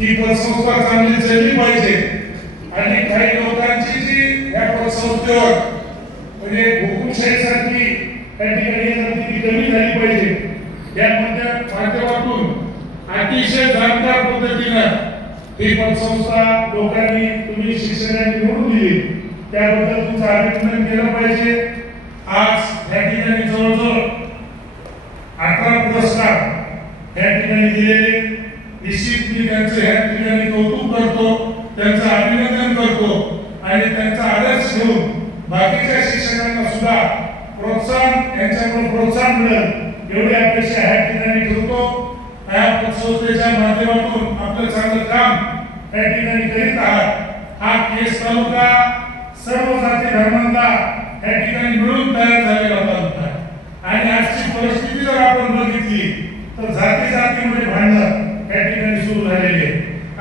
ती पतसंस्था चांगली चालली पाहिजे. आणि काही लोकांची जी या पतसंस्थेवर म्हणजे हुकुमशाहीसारखी त्या ठिकाणी ती कमी झाली पाहिजे. या माध्यमातून अतिशय जाणकार पद्धतीनं ही पतसंस्था लोकांनी तुम्ही शिक्षकांनी निवडून दिली. त्याबद्दल तुमचं अभिनंदन केलं पाहिजे. आज या ठिकाणी जवळजवळ अठरा पुरस्कार या ठिकाणी दिलेले. निश्चित मी त्यांचं या ठिकाणी कौतुक करतो त्यांचं अभिनंदन करतो आणि त्यांचा आदर्श घेऊन बाकीच्या शिक्षकांना सुद्धा प्रोत्साहन यांच्याकडून प्रोत्साहन मिळेल एवढी अपेक्षा ह्या ठिकाणी ठेवतो. या संस्थेच्या माध्यमातून आपलं चांगलं काम या ठिकाणी करीत आहात. हा केस तालुका सर्व जाती धर्मांना या ठिकाणी मिळून तयार झालेला तालुका आहे. आणि आजची परिस्थिती जर आपण बघितली तर जाती जातीमध्ये भांडणं या ठिकाणी सुरू झालेली आहे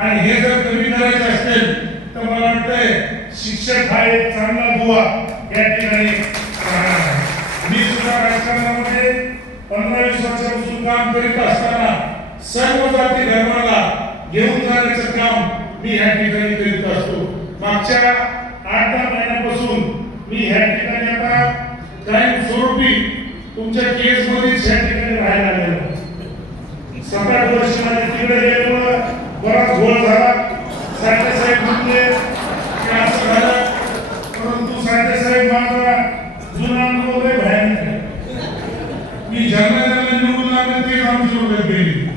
आणि हे जर कमी करायचे असतील तर मला वाटतंय शिक्षक हा एक चांगला दुवा या ठिकाणी मी सुद्धा राजकारणामध्ये पंधरा वीस वर्षापासून काम करीत असताना सर्व जाती धर्माला घेऊन जाण्याचं काम मी या ठिकाणी करीत असतो. मागच्या आठ दहा महिन्यापासून मी ह्या ठिकाणी आता कायम स्वरूपी तुमच्या केस मध्येच ह्या ठिकाणी राहायला आलेलो सात आठ वर्ष माझ्या तिकडे गेलो. घोळ झाला. साठे साहेब म्हटले की असं झालं. परंतु साठे साहेब माझा जुना अनुभव लय भयानक आहे. मी ज्यांना ज्यांना निवडून लागले ते काम लोक गेली.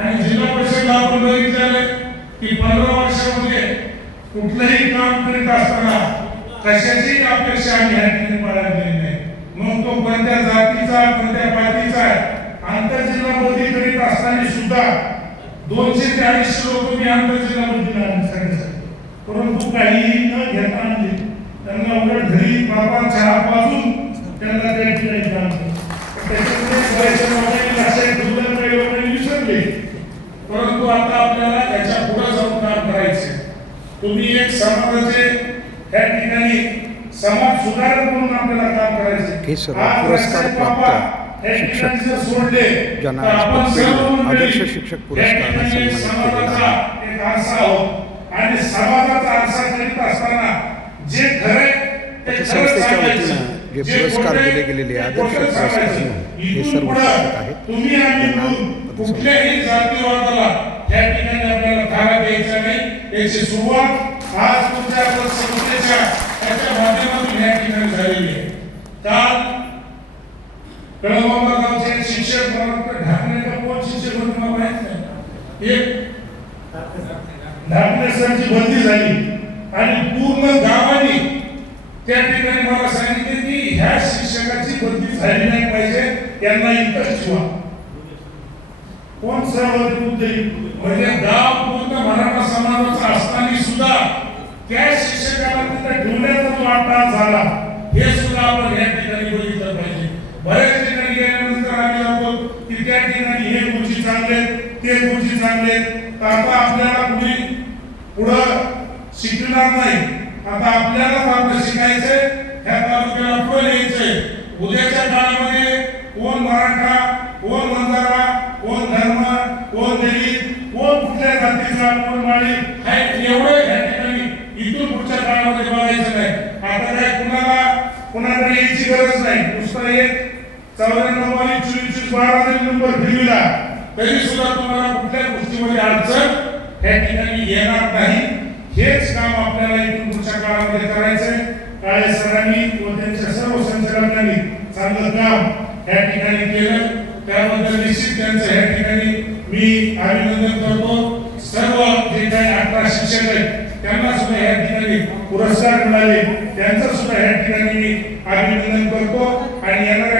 आणि जिल्हा परिषदला आपण बघितलेलं की पंधरा वर्षामध्ये कुठलंही काम करीत असताना कशाची अपेक्षा आम्ही ह्या ठिकाणी नाही. मग तो कोणत्या जातीचा कोणत्या पातीचा आहे? आंतरजिल्हा मोदी करीत असताना सुद्धा दोनशे ते अडीचशे लोक मी आंतरजिल्हा सांगितलं. परंतु काही न घेता आणले त्यांना उलट घरी बाबा चहा पाजून त्यांना त्या ठिकाणी काम. त्याच्यामुळे विसरले परंतु आता आपल्याला याच्यापुढे जाऊन काम करायचे तुम्ही एक समाजाचे त्या ठिकाणी समाज सुधारक म्हणून आपल्याला काम करायचे आज पुरस्कार प्राप्त शिक्षक. ज्यांना आज आदर्श शिक्षक पुरस्काराने ठिकाणी सन्मानित केलेलं आणि समाजाचा आरसा करीत असताना जे खरं संस्थेच्या. वतीनं जे पुरस्कार दिले गेलेले आदर्श पुरस्कार हे सर्व शिक्षक आहेत. त्यांना कुठल्याही जातीवादाला या ठिकाणी आपल्याला द्यायचा नाही. याची सुरुवात आज तुमच्या संस्थेच्या त्याच्या माध्यमातून या ठिकाणी झालेली आहे. काल कळमोबा गावचे शिक्षक मला वाटतं ढाकणे का कोण शिक्षक होते मला माहीत नाही एक ढाकणे सरची बंदी झाली. आणि पूर्ण गावाने त्या ठिकाणी मला सांगितले की ह्या शिक्षकाची बंदी झाली नाही पाहिजे त्यांना इथंच ठेवा. कोण सहभागी होते म्हणजे गाव पूर्ण मराठा समाजाचा असताना सुद्धा त्या शिक्षकाला तिथे ठेवण्याचा जो अट्टास झाला हे सुद्धा आपण या ठिकाणी बघितलं पाहिजे. बरेच ठिकाणी गेल्यानंतर आम्ही जातो की त्या ठिकाणी हे गोष्टी चांगले ते गोष्टी चांगले आता आपल्याला कुणी पुढं शिकणार नाही. आता आपल्यालाच आपलं शिकायचंय ह्या तालुक्याला पुढे न्यायचंय. उद्याच्या काळामध्ये कोण मराठा कोण बंजारा कोण धर्म कोण दलित कोण कुठल्या जातीचा कोण माळी हे एवढं ह्या ठिकाणी इथून पुढच्या काळामध्ये बघायचं नाही. आता काय कुणाला कुणाकडे यायची गरज नाही. नुसतं एक चौऱ्याण्णव वाली चोवीस बारा नंबर फिरविला तरी सुद्धा तुम्हाला कुठल्या गोष्टीमध्ये अडचण या ठिकाणी येणार नाही. हेच काम आपल्याला इथून पुढच्या काळामध्ये करायचंय. काळे सरांनी व त्यांच्या सर्व संचालकांनी चांगलं काम या ठिकाणी केलं. त्याबद्दल निश्चित त्यांचं या ठिकाणी मी अभिनंदन करतो. सर्व जे काही अठरा शिक्षक आहेत त्यांना सुद्धा या ठिकाणी पुरस्कार मिळाले. त्यांचं सुद्धा या ठिकाणी मी अभिनंदन करतो. आणि येणाऱ्या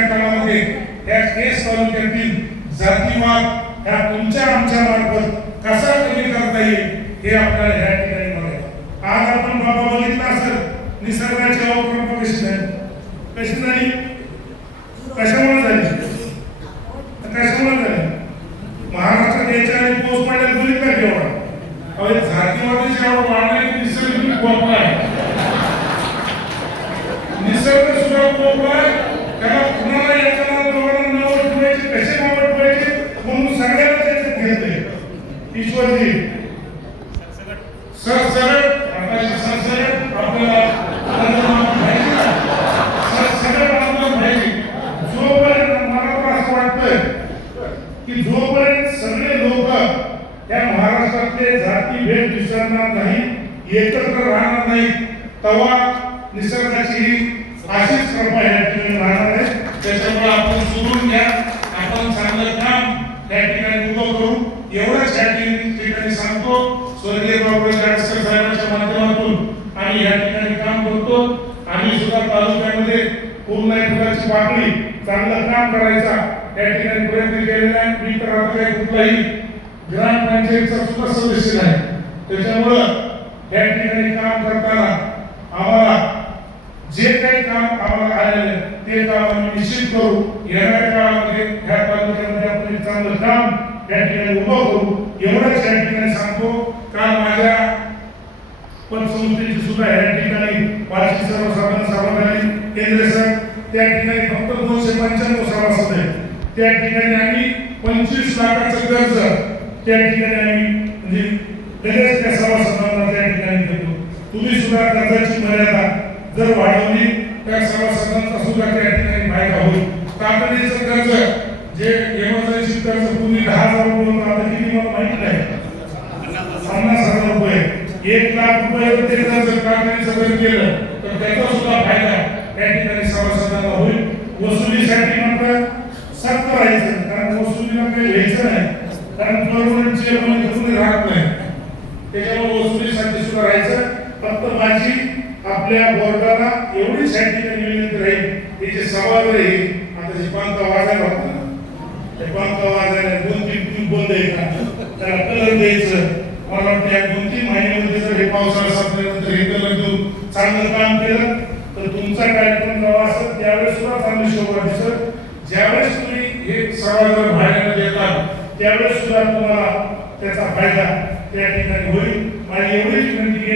केस तालुक्यातील जातीवाद ह्या तुमच्या आमच्या मार्फत कसा कमी करता येईल हे आपल्याला ह्या ठिकाणी बघायचं. आज आपण बाबा बघितला असेल निसर्गाची अवक्रम कशी झाली? कशी झाली? कशामुळे झाली? कशामुळे झाली? महाराष्ट्रात याच्या आणि पोस्ट पडल्यात बघितला केवढा? अरे हे जातीवादाची एवढं वाढलं की निसर्ग किती कोपरा आहे. निसर्ग सुद्धा कोपरा ईश्वरजी सरसरट आपल्याला सरसकट आपल्याला आंदोलन आंदोलन पाहिजे जोपर्यंत मला तर असं की जोपर्यंत सगळे लोक त्या महाराष्ट्रातले जाती भेद विसरणार नाही एकत्र राहणार नाही तवा निसर्गाची ही अशीच कृपा या ठिकाणी राहणार आहे. त्याच्यामुळे आपण सोडून घ्या. आपण चांगलं काम त्या ठिकाणी उभं करू. एवढंच स्वर्गीय बाबू आडसकर साहेबांच्या माध्यमातून आम्ही या ठिकाणी काम करतो. आम्ही सुद्धा तालुक्यामध्ये पूर्ण प्रकारची पातळी चांगलं काम करायचा या ठिकाणी प्रयत्न केलेला आहे. मी तर आता काही कुठलाही ग्रामपंचायतचा सुद्धा सदस्य नाही. त्याच्यामुळं या ठिकाणी काम करताना आम्हाला जे काही काम आम्हाला आलेलं ते काम आम्ही निश्चित करू. येणाऱ्या काळामध्ये ह्या तालुक्यामध्ये आपण चांगलं काम या ठिकाणी उभं करू. एवढंच या ठिकाणी सांगतो. काल माझ्या. पतसंस्थेची सुद्धा या ठिकाणी वार्षिक सर्वसाधारण सभा झाली केंद्र सर त्या ठिकाणी फक्त दोनशे पंच्याण्णव सभासद आहेत. त्या ठिकाणी आम्ही पंचवीस लाखाचं कर्ज त्या ठिकाणी आम्ही म्हणजे लगेच त्या सभासदांना त्या ठिकाणी देतो तुम्ही सुद्धा कर्जाची मर्यादा जर वाढवली तर सभासदांचा सुद्धा त्या ठिकाणी फायदा होईल. तातडीचं कर्ज जे एमर्जन्सी कर्ज पूर्वी दहा हजार रुपये होतं आता किती मला माहिती नाही. एक लाख रुपये जर ते कर्ज केलं तर त्याचा सुद्धा फायदा त्या ठिकाणी सभासदांना होईल. वसुलीसाठी मात्र सक्त राहायचं कारण वसुलीला काही घ्यायचं नाही कारण परमनंट चेअरमन कोणी राहत नाही. त्याच्यामुळे वसुलीसाठी सुद्धा राहायचं. फक्त माझी आपल्या बोर्डाला एवढी या ठिकाणी विनंती राहील त्याचे जे सवाल राहील आता जे पंखा वाजायला होता ना ते पंखा वाजायला दोन तीन ट्यूब बंद आहे का त्याला कलर द्यायचं मला वाटतं या दोन तीन महिन्यामध्ये जर हे पावसाळा संपल्यानंतर हे कलर देऊन चांगलं काम केलं. तर तुमचा कार्यक्रम जेव्हा असेल त्यावेळेस सुद्धा चांगली शोभा दिसत ज्यावेळेस तुम्ही हे सभागृह भाड्याला देतात त्यावेळेस सुद्धा तुम्हाला त्याचा फायदा त्या ठिकाणी होईल. माझी एवढीच विनंती